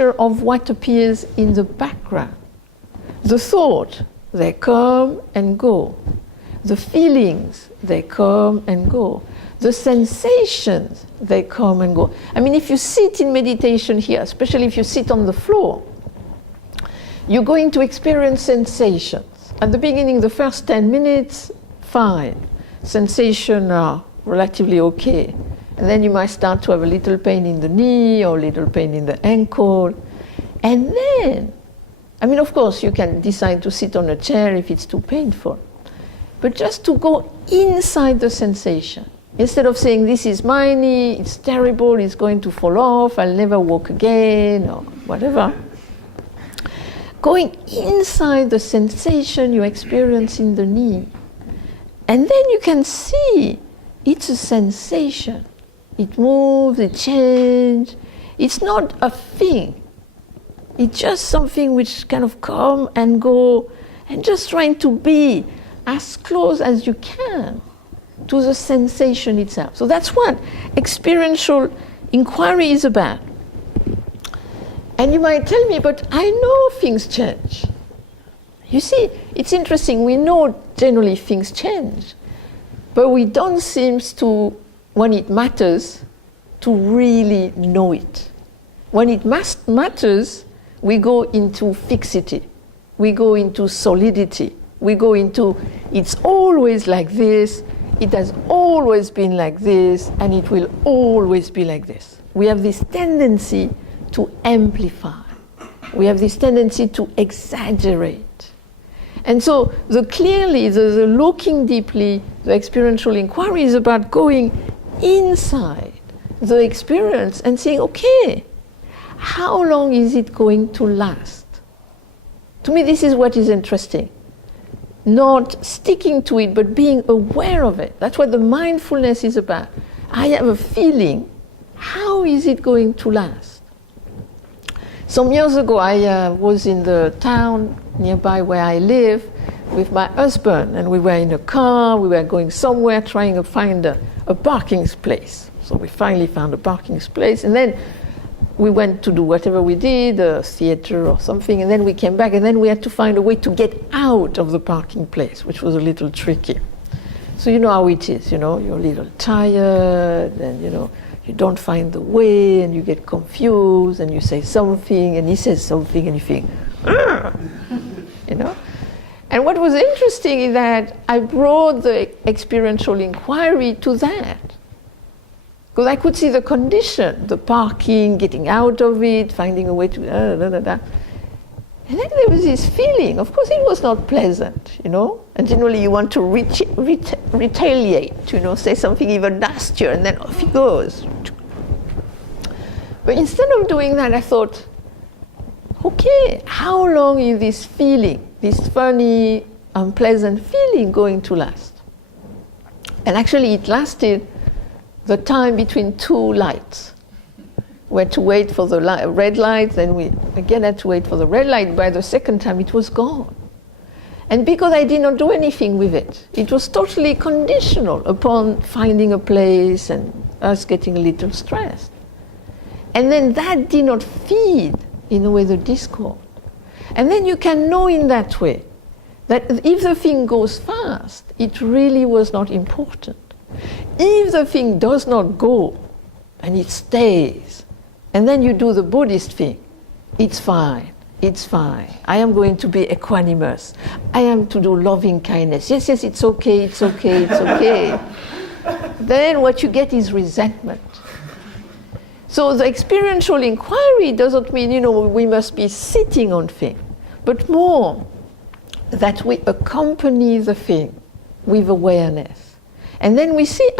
of what appears in the background. The thought, they come and go. The feelings, they come and go. The sensations, they come and go. I mean, if you sit in meditation here, especially if you sit on the floor, you're going to experience sensations. At the beginning, the first 10 minutes, fine. Sensations are relatively okay. And then you might start to have a little pain in the knee or a little pain in the ankle. And then, I mean, of course, you can decide to sit on a chair if it's too painful. But just to go inside the sensation. Instead of saying, this is my knee, it's terrible, it's going to fall off, I'll never walk again, or whatever. Going inside the sensation you experience in the knee. And then you can see it's a sensation. It moves, it changes. It's not a thing. It's just something which kind of come and go, and just trying to be as close as you can to the sensation itself. So that's what experiential inquiry is about. And you might tell me, but I know things change. You see, it's interesting, we know generally things change, but we don't seem to, when it matters, to really know it. When it matters, we go into fixity, we go into solidity, we go into, it's always like this, it has always been like this, and it will always be like this. We have this tendency to amplify. We have this tendency to exaggerate. And so the looking deeply, the experiential inquiry is about going inside the experience and saying, okay, how long is it going to last? To me, this is what is interesting. Not sticking to it, but being aware of it. That's what the mindfulness is about. I have a feeling, how is it going to last? Some years ago, I was in the town nearby where I live with my husband, and we were in a car, we were going somewhere trying to find a parking place. So we finally found a parking place, and then we went to do whatever we did, a theater or something, and then we came back, and then we had to find a way to get out of the parking place, which was a little tricky. So you know how it is, you're a little tired, and you don't find the way, and you get confused, and you say something, and he says something, and you think, And what was interesting is that I brought the experiential inquiry to that. Because I could see the condition, the parking, getting out of it, finding a way to, And then there was this feeling, of course it was not pleasant, and generally you want to retaliate, say something even nastier, and then off he goes. But instead of doing that, I thought, okay, how long is this feeling, this funny, unpleasant feeling going to last? And actually it lasted the time between two lights. We had to wait for the red light, then we again had to wait for the red light. By the second time, it was gone. And because I did not do anything with it, it was totally conditional upon finding a place and us getting a little stressed. And then that did not feed, in a way, the discord. And then you can know in that way that if the thing goes fast, it really was not important. If the thing does not go, and it stays, and then you do the Buddhist thing, it's fine, I am going to be equanimous, I am to do loving kindness, yes, it's okay. Then what you get is resentment. So the experiential inquiry doesn't mean, we must be sitting on things, but more that we accompany the thing with awareness. And then we see,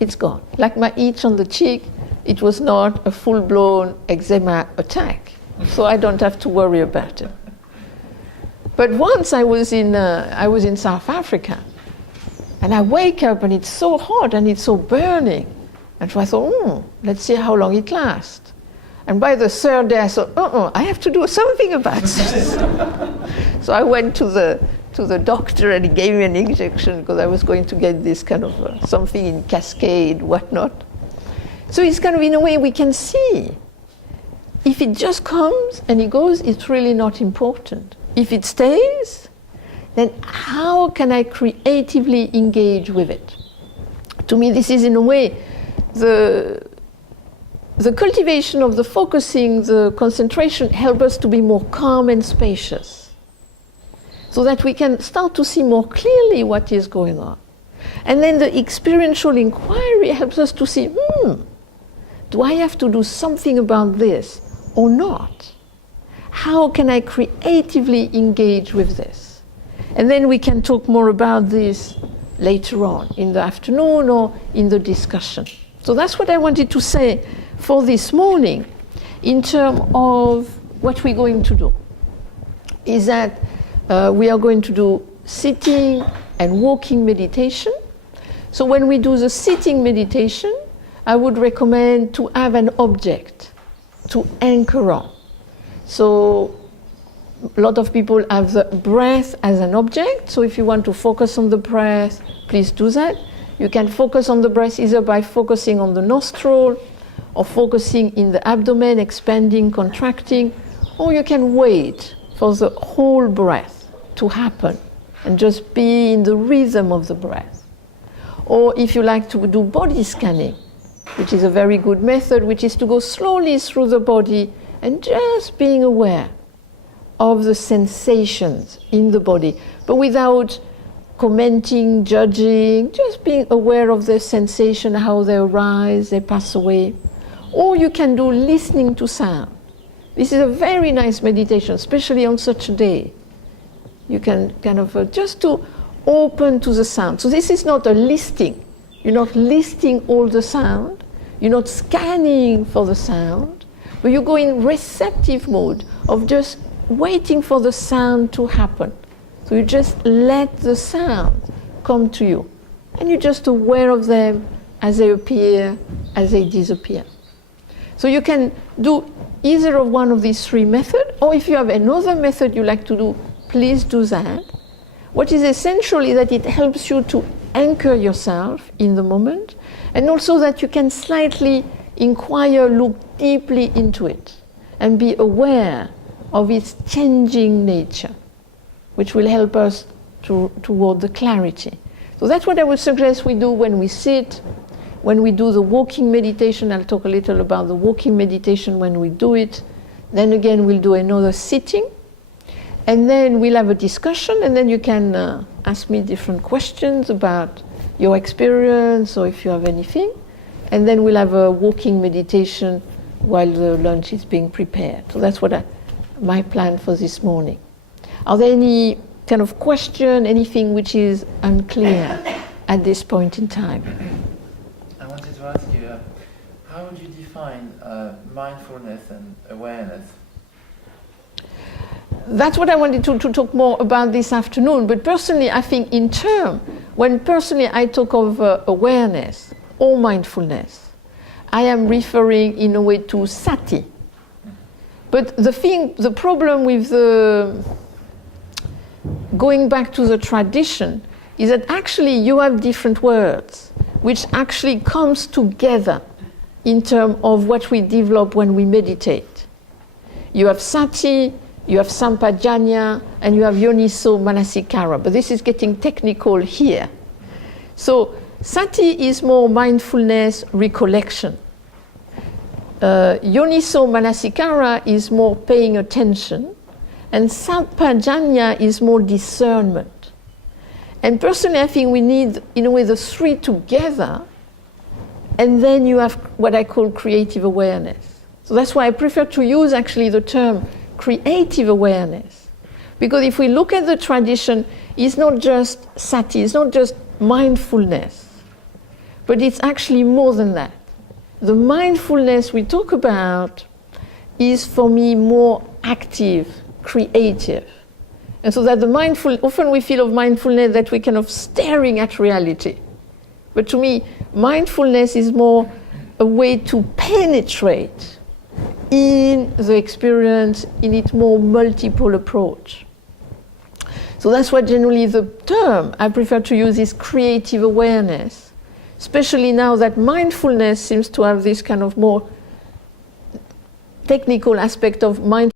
it's gone. Like my itch on the cheek, it was not a full-blown eczema attack, so I don't have to worry about it. But once I was in South Africa, and I wake up and it's so hot and it's so burning, and so I thought, let's see how long it lasts. And by the third day, I thought, I have to do something about this. So I went to the doctor, and he gave me an injection because I was going to get this kind of something in cascade, whatnot. So it's kind of, in a way, we can see if it just comes and it goes, it's really not important. If it stays, then how can I creatively engage with it? To me, this is in a way the cultivation of the focusing, the concentration, help us to be more calm and spacious, so that we can start to see more clearly what is going on. And then the experiential inquiry helps us to see, do I have to do something about this or not? How can I creatively engage with this? And then we can talk more about this later on in the afternoon or in the discussion. So that's what I wanted to say for this morning in terms of what we're going to do. Is that we are going to do sitting and walking meditation. So when we do the sitting meditation, I would recommend to have an object to anchor on. So a lot of people have the breath as an object. So if you want to focus on the breath, please do that. You can focus on the breath either by focusing on the nostril or focusing in the abdomen, expanding, contracting, or you can wait for the whole breath to happen and just be in the rhythm of the breath. Or if you like to do body scanning, which is a very good method, which is to go slowly through the body and just being aware of the sensations in the body, but without commenting, judging, just being aware of the sensation, how they arise, they pass away. Or you can do listening to sound. This is a very nice meditation, especially on such a day. You can kind of just to open to the sound. So this is not a listing. You're not listing all the sound. You're not scanning for the sound, but you go in receptive mode of just waiting for the sound to happen. So you just let the sound come to you. And you're just aware of them as they appear, as they disappear. So you can do either of one of these three methods, or if you have another method you like to do, please do that. What is essential is that it helps you to anchor yourself in the moment, and also that you can slightly inquire, look deeply into it, and be aware of its changing nature, which will help us toward the clarity. So that's what I would suggest we do when we sit, when we do the walking meditation. I'll talk a little about the walking meditation when we do it. Then again, we'll do another sitting. And then we'll have a discussion, and then you can ask me different questions about your experience or if you have anything. And then we'll have a walking meditation while the lunch is being prepared. So that's what my plan for this morning. Are there any kind of question, anything which is unclear at this point in time? I wanted to ask you, how would you define mindfulness and awareness? That's what I wanted to talk more about this afternoon. But personally, I think in terms, when personally I talk of awareness or mindfulness, I am referring in a way to sati. But the problem with going back to the tradition is that actually you have different words, which actually comes together in terms of what we develop when we meditate. You have sati, you have sampajanya, and you have yoniso manasikara. But this is getting technical here. So sati is more mindfulness, recollection. Yoniso manasikara is more paying attention, and sampajanya is more discernment. And personally, I think we need, in a way, the three together, and then you have what I call creative awareness. So that's why I prefer to use actually the term creative awareness. Because if we look at the tradition, it's not just sati, it's not just mindfulness, but it's actually more than that. The mindfulness we talk about is, for me, more active, creative. And so that often we feel of mindfulness that we're kind of staring at reality. But to me, mindfulness is more a way to penetrate in the experience in its more multiple approach. So that's what generally the term I prefer to use is creative awareness, especially now that mindfulness seems to have this kind of more technical aspect of mindfulness